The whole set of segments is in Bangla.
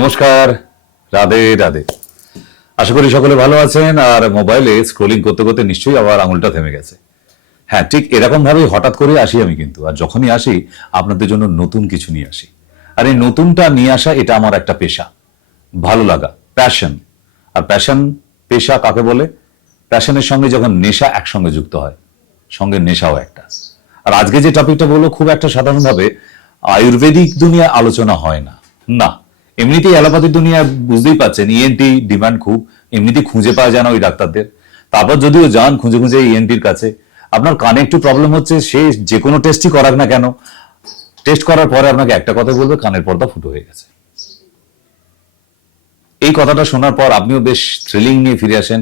নমস্কার, রাধে রাধে। আশা করি সকলে ভালো আছেন। আর মোবাইলে স্ক্রোলিং করতে করতে নিশ্চয়ই আবার আঙুলটা থেমে গেছে। হ্যাঁ, ঠিক এরকম ভাবেই হঠাৎ করে আসি আমি কিন্তু। আর যখনই আসি আপনাদের জন্য নতুন কিছু নিয়ে আসি। আর এই নতুনটা নিয়ে আসা এটা আমার একটা পেশা, ভালো লাগা, প্যাশন। আর প্যাশন, পেশা কাকে বলে? প্যাশনের সঙ্গে যখন নেশা একসঙ্গে যুক্ত হয়, সঙ্গে নেশাও একটা। আর আজকে যে টপিকটা বলবো খুব একটা সাধারণভাবে আয়ুর্বেদিক দুনিয়ায় আলোচনা হয় না। না, এমনিতেই অ্যালোপ্যাথিক দুনিয়া বুঝতেই পাচ্ছেন, ইএনটি ডিমান্ড খুব, এমনিতেই খুঁজে পাওয়া যায় না ওই ডাক্তারদের। তারপর যদিও যান খুঁজে খুঁজে ইএনটির কাছে, আপনার কানে একটু প্রবলেম হচ্ছে, সে যে কোনো টেস্টই করাক না কেন, টেস্ট করার পরে আপনাকে একটা কথা বলবে, কানের পর্দা ফুটো হয়ে গেছে। এই কথাটা শোনার পর আপনিও বেশ থ্রিলিং নিয়ে ফিরে আসেন,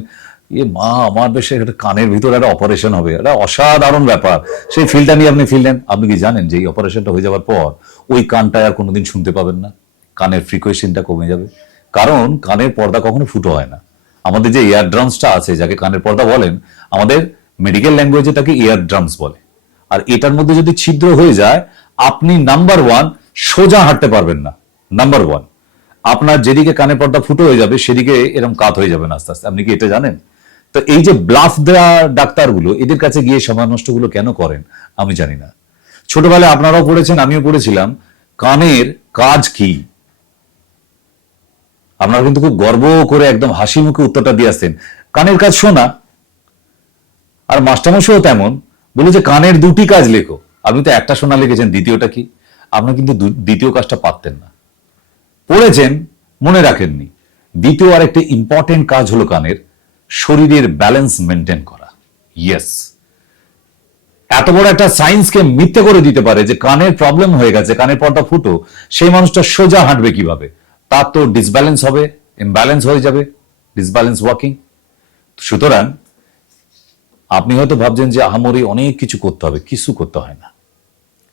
এ মা, আমার বেশ একটা কানের ভিতরে একটা অপারেশন হবে, এটা অসাধারণ ব্যাপার। সেই ফিলটা নিয়ে আপনি ফিরলেন। আপনি কি জানেন যে এই অপারেশনটা হয়ে যাওয়ার পর ওই কানটায় আর কোনোদিন শুনতে পাবেন না, কানের ফ্রিকোয়েন্সিটা কমে যাবে। কারণ কানের পর্দা কখনো ফুটো হয় না। আমাদের যে ইয়ার ড্রামসটা আছে, যাকে কানের পর্দা বলেন, আমাদের মেডিকেল ল্যাঙ্গুয়েজে তাকে ইয়ার ড্রামস বলে। আর এটার মধ্যে যদি ছিদ্র হয়ে যায়, আপনি নাম্বার ওয়ান সোজা হাঁটতে পারবেন না। নাম্বার ওয়ান, আপনার যেদিকে কানের পর্দা ফুটো হয়ে যাবে সেদিকে এরকম কাত হয়ে যাবেন আস্তে আস্তে। আপনি কি এটা জানেন? তো এই যে ব্লাফ দেওয়া ডাক্তারগুলো, এদের কাছে গিয়ে সময় নষ্টগুলো কেন করেন আমি জানি না। ছোটবেলায় আপনারাও পড়েছেন, আমিও পড়েছিলাম, কানের কাজ কি। আপনারা কিন্তু খুব গর্ব করে একদম হাসি মুখে উত্তরটা দিয়ে আসতেন, কানের কাজ শোনা। আর মাস্টারমশাইও তেমন, বলে যে কানের দুটি কাজ লেখো। আপনি তো একটা শোনা লিখেছেন, দ্বিতীয়টা কি? আপনার কিন্তু দ্বিতীয় কাজটা পারতেন না, পড়েছেন মনে রাখেননি। দ্বিতীয় আর একটা ইম্পর্টেন্ট কাজ হলো কানের শরীরের ব্যালেন্স মেনটেন করা। ইয়েস, এত বড় একটা সায়েন্সকে মিথ্যে করে দিতে পারে যে কানের প্রবলেম হয়ে গেছে, কানের পর্দা ফুটো, সেই মানুষটা সোজা হাঁটবে কিভাবে? তার তো ডিসব্যালেন্স হবে, ইমব্যালেন্স হয়ে যাবে, ডিসব্যালেন্স ওয়াকিং। সুতরাং আপনি হয়তো ভাবছেন যে আহামরি অনেক কিছু করতে হবে, কিছু করতে হয় না।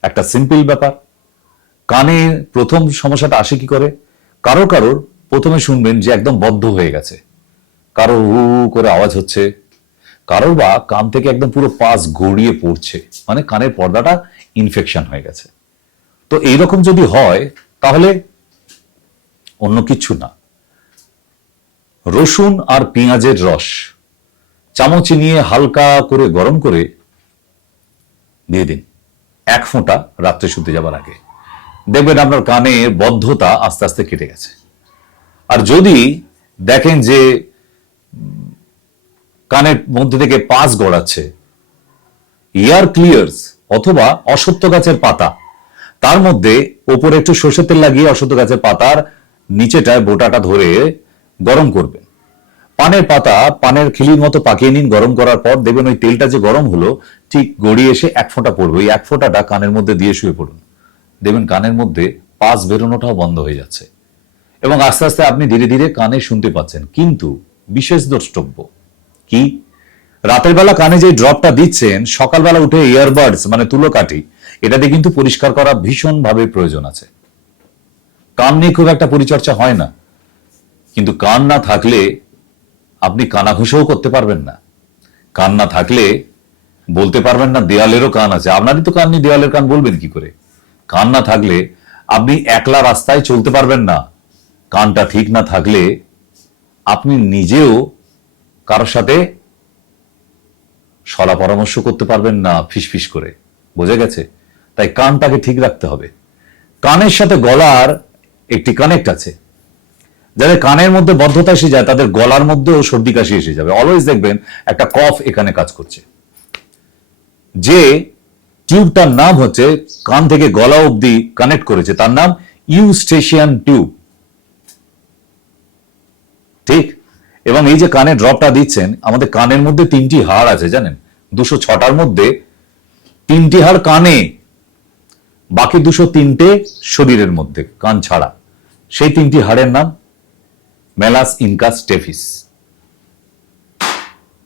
একটা সিম্পল ব্যাপার, কানে প্রথম সমস্যাটা আসে কি করে? কারোর কারোর প্রথমে শুনবেন যে একদম বদ্ধ হয়ে গেছে, কারো হু করে আওয়াজ হচ্ছে, কারোর বা কান থেকে একদম পুরো পাশ গড়িয়ে পড়ছে, মানে কানের পর্দাটা ইনফেকশন হয়ে গেছে। তো এইরকম যদি হয় তাহলে অন্য কিছু না, রসুন আর পেঁয়াজের রস চামচ নিয়ে হালকা করে গরম করে দিয়ে দিন, এক ফোঁটা, রাত্রে শুতে যাবার আগে। দেখবেন আপনার কানের বদ্ধতা আস্তে আস্তে কেটে গেছে। আর যদি দেখেন যে কানের মধ্যে থেকে পাস গড়াচ্ছে, ইয়ার ক্লিয়ার্স অথবা অশ্বত্থ গাছের পাতা, তার মধ্যে ওপরে একটু সর্ষের তেল লাগিয়ে অশ্বত্থ গাছের পাতার নিচেটায় বোটাটা ধরে গরম করবেন। পানের পাতা পানের খিলির মতো পাকিয়ে নিন, গরম করার পর দেখবেন ওই তেলটা যে গরম হলো, ঠিক গড়িয়ে এসে এক ফোঁটা পড়বে, ওই এক ফোঁটাটা কানের মধ্যে দিয়ে শুয়ে পড়ুন। দেখবেন কানের মধ্যে পাস বেরোনোটাও বন্ধ হয়ে যাচ্ছে এবং আস্তে আস্তে আপনি ধীরে ধীরে কানে শুনতে পাচ্ছেন। কিন্তু বিশেষ দ্রষ্টব্য কি, রাতের বেলা কানে যে ড্রপটা দিচ্ছেন, সকালবেলা উঠে ইয়ারবাডস মানে তুলো কাঠি, এটাতে কিন্তু পরিষ্কার করা ভীষণ ভাবে প্রয়োজন আছে। কান নিয়ে খুব একটা পরিচর্যা হয় না, কিন্তু কান না থাকলে আপনি কানাঘুষোও করতে পারবেন না। কান না থাকলে বলতে পারবেন না দেয়ালেরও কান আছে। আপনারই তো কান নেই, দেয়ালের কান বলবেন কি করে? কান না থাকলে আপনি একলা রাস্তায় চলতে পারবেন না। কানটা ঠিক না থাকলে আপনি নিজেও কারোর সাথে সলা পরামর্শ করতে পারবেন না ফিসফিস করে। বোঝা গেছে? তাই কানটাকে ঠিক রাখতে হবে। কানের সাথে গলার একটি কানেক্ট আছে। যাদের কানের মধ্যে বদ্ধতা এসে যায়, তাদের গলার মধ্যেও সর্দি কাশি এসে যাবে। অলওয়েজ দেখবেন একটা কফ এখানে কাজ করছে। যে টিউবটার নাম হচ্ছে কান থেকে গলা অবধি কানেক্ট করেছে, তার নাম ইউস্টেশিয়ান টিউব। ঠিক? এবং এই যে কানে ড্রপটা দিচ্ছেন, আমাদের কানের মধ্যে 3টি হাড় আছে জানেন? 206টার মধ্যে 3টি হাড় কানে, বাকি 203টে শরীরের মধ্যে, কান ছাড়া। সেই 3টি হাড়ের নাম মেলাস, ইনকাস, স্টেফিস।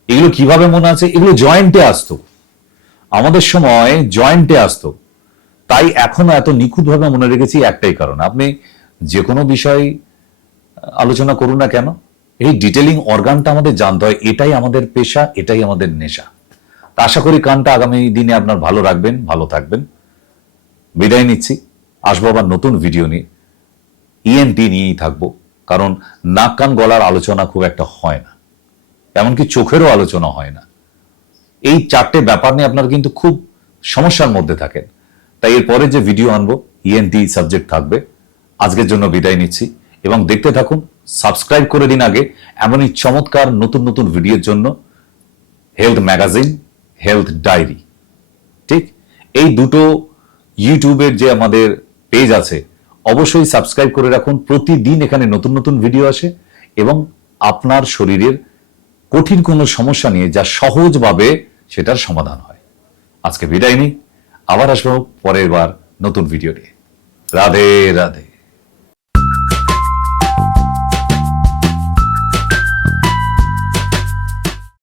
এগুলো কিভাবে মনে আছে? এগুলো জয়েন্টে আসতো, আমাদের সময় জয়েন্টে আসতো। তাই এখনো এত নিখুঁতভাবে মনে রেখেছি একটাই কারণ, আপনি যে কোনো বিষয় আলোচনা করুন না কেন, এই ডিটেলিং অর্গানটা আমাদের জানতে হয়। এটাই আমাদের পেশা, এটাই আমাদের নেশা। তা আশা করি কানটা আগামী দিনে আপনার ভালো রাখবেন, ভালো থাকবেন। বিদায় নিচ্ছি, আসবো আবার নতুন ভিডিও নিয়ে। ইএনটি নিয়েই থাকবো, কারণ নাক কান গলার আলোচনা খুব একটা হয় না, এমনকি চোখেরও আলোচনা হয় না। এই 4টে ব্যাপার নিয়ে আপনারা কিন্তু খুব সমস্যার মধ্যে থাকেন। তাই এরপরে যে ভিডিও আনবো ইএনটি সাবজেক্ট থাকবে। আজকের জন্য বিদায় নিচ্ছি এবং দেখতে থাকুন, সাবস্ক্রাইব করে দিন আগে এমনই চমৎকার নতুন নতুন ভিডিওর জন্য হেলথ ম্যাগাজিন, হেলথ ডায়েরি। ঠিক, এই দুটো ইউটিউবের যে আমাদের পেজ আছে অবশ্যই সাবস্ক্রাইব করে রাখুন। প্রতিদিন এখানে নতুন নতুন ভিডিও আসে এবং আপনার শরীরের কঠিন কোনো সমস্যা নিয়ে যা সহজভাবে সেটার সমাধান হয়। আজকে বিদায় নিই, আবার আসবো পরের বার নতুন ভিডিও নিয়ে। রাধে রাধে।